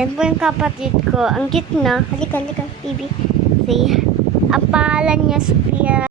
Yan po yung kapatid ko. Ang cute na. Halika, halika, baby. Say, ang pangalan niya, Sophia.